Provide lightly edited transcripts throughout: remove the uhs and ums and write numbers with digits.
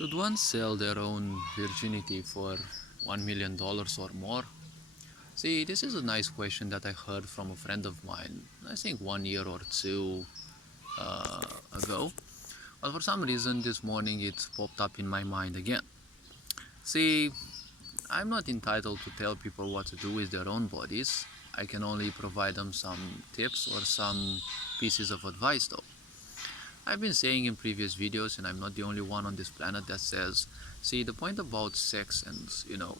Should one sell their own virginity for $1 million or more? See, this is a nice question that I heard from a friend of mine, I think 1 year or two ago. But for some reason, this morning it popped up in my mind again. See, I'm not entitled to tell people what to do with their own bodies. I can only provide them some tips or some pieces of advice though. I've been saying in previous videos, and I'm not the only one on this planet that says, see, the point about sex and,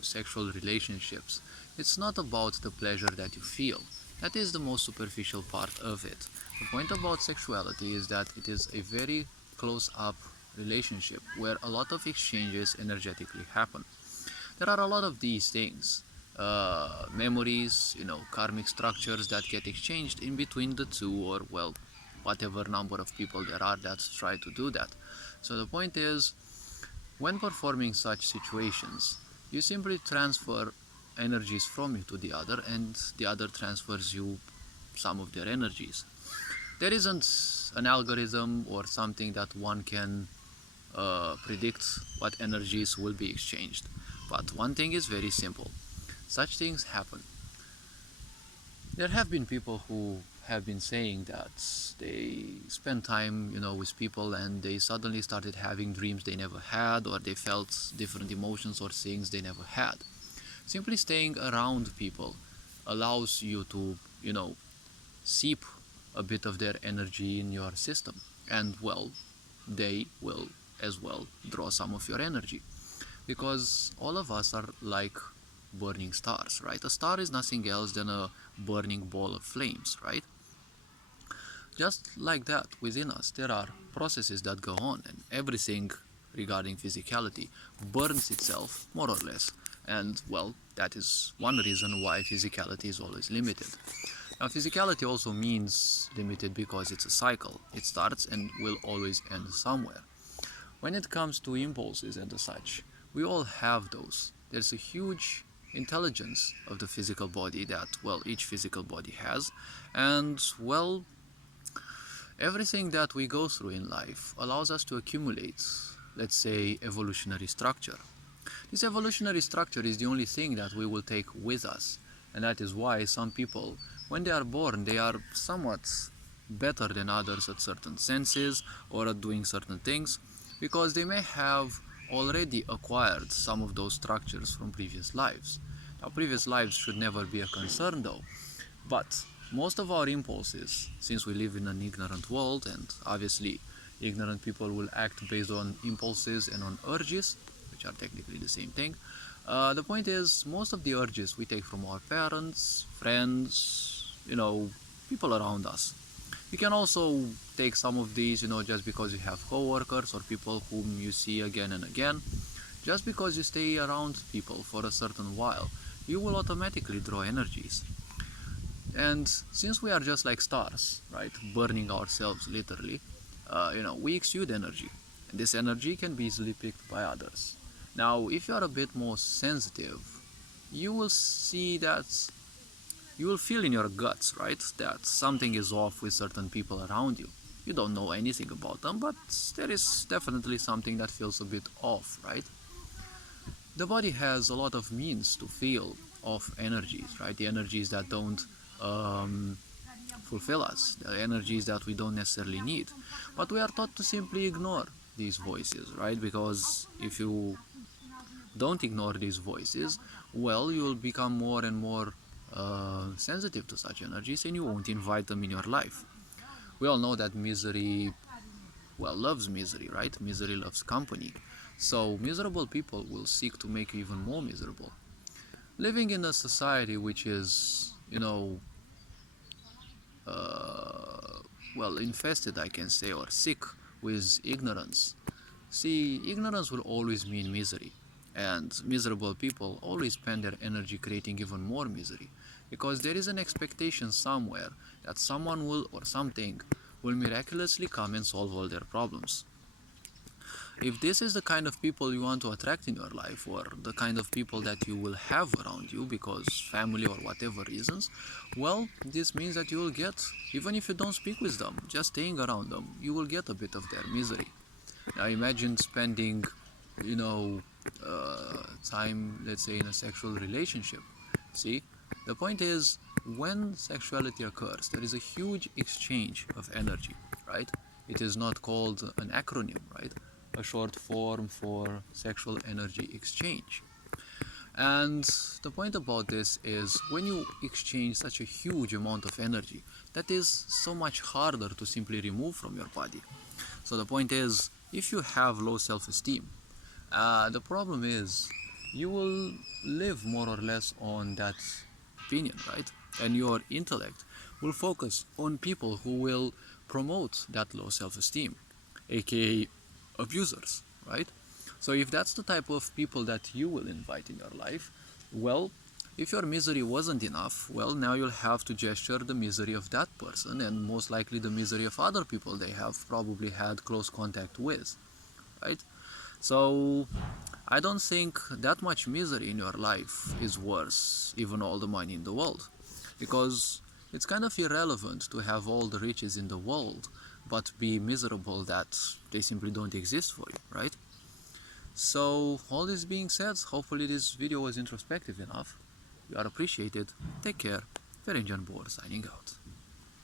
sexual relationships, it's not about the pleasure that you feel. That is the most superficial part of it. The point about sexuality is that it is a very close-up relationship where a lot of exchanges energetically happen. There are a lot of these things, memories, karmic structures that get exchanged in between the two, or well, whatever number of people there are that try to do that. So the point is, when performing such situations, you simply transfer energies from you to the other, and the other transfers you some of their energies. There isn't an algorithm or something that one can predict what energies will be exchanged. But one thing is very simple. Such things happen. There have been people who have been saying that they spend time, with people, and they suddenly started having dreams they never had, or they felt different emotions or things they never had. Simply staying around people allows you to, seep a bit of their energy in your system, and well, they will as well draw some of your energy, because all of us are like burning stars, right? A star is nothing else than a burning ball of flames, right? Just like that, within us, there are processes that go on, and everything regarding physicality burns itself, more or less. And well, that is one reason why physicality is always limited. Now, physicality also means limited because it's a cycle. It starts and will always end somewhere. When it comes to impulses and such, we all have those. There's a huge intelligence of the physical body that, well, each physical body has. And, well, everything that we go through in life allows us to accumulate, let's say, evolutionary structure. This evolutionary structure is the only thing that we will take with us. And that is why some people, when they are born, they are somewhat better than others at certain senses or at doing certain things, because they may have already acquired some of those structures from previous lives. Now, previous lives should never be a concern though, but most of our impulses, since we live in an ignorant world, and obviously ignorant people will act based on impulses and on urges, which are technically the same thing, the point is, most of the urges we take from our parents, friends, people around us. You can also take some of these, just because you have co-workers or people whom you see again and again. Just because you stay around people for a certain while, you will automatically draw energies. And since we are just like stars, right, burning ourselves literally, we exude energy. And this energy can be easily picked by others. Now, if you are a bit more sensitive, you will see that you will feel in your guts, right, that something is off with certain people around you. You don't know anything about them, but there is definitely something that feels a bit off, right? The body has a lot of means to feel off energies, right? The energies that don't fulfill us, the energies that we don't necessarily need. But we are taught to simply ignore these voices, right? Because if you don't ignore these voices, well, you will become more and more sensitive to such energies, and you won't invite them in your life. We all know that misery, well, loves misery, right? Misery loves company. So miserable people will seek to make you even more miserable. Living in a society which is, well, infested, I can say, or sick with ignorance. See, ignorance will always mean misery. And miserable people always spend their energy creating even more misery, because there is an expectation somewhere that someone will, or something will miraculously come and solve all their problems. If this is the kind of people you want to attract in your life, or the kind of people that you will have around you because family or whatever reasons, well, this means that you will get, even if you don't speak with them, just staying around them, you will get a bit of their misery. Now imagine spending you know, time, let's say, in a sexual relationship. See, the point is, when sexuality occurs, there is a huge exchange of energy, right? It is not called an acronym, right? A short form for sexual energy exchange. And the point about this is, when you exchange such a huge amount of energy, that is so much harder to simply remove from your body. So the point is, if you have low self-esteem, the problem is you will live more or less on that opinion, right? And your intellect will focus on people who will promote that low self-esteem, aka abusers, right? So if that's the type of people that you will invite in your life, well, if your misery wasn't enough, well, now you'll have to gesture the misery of that person and most likely the misery of other people they have probably had close contact with, right? So I don't think that much misery in your life is worth even all the money in the world, because it's kind of irrelevant to have all the riches in the world but be miserable that they simply don't exist for you, right? So all this being said, hopefully this video was introspective enough. You are appreciated. Take care. Ferenc Bor signing out.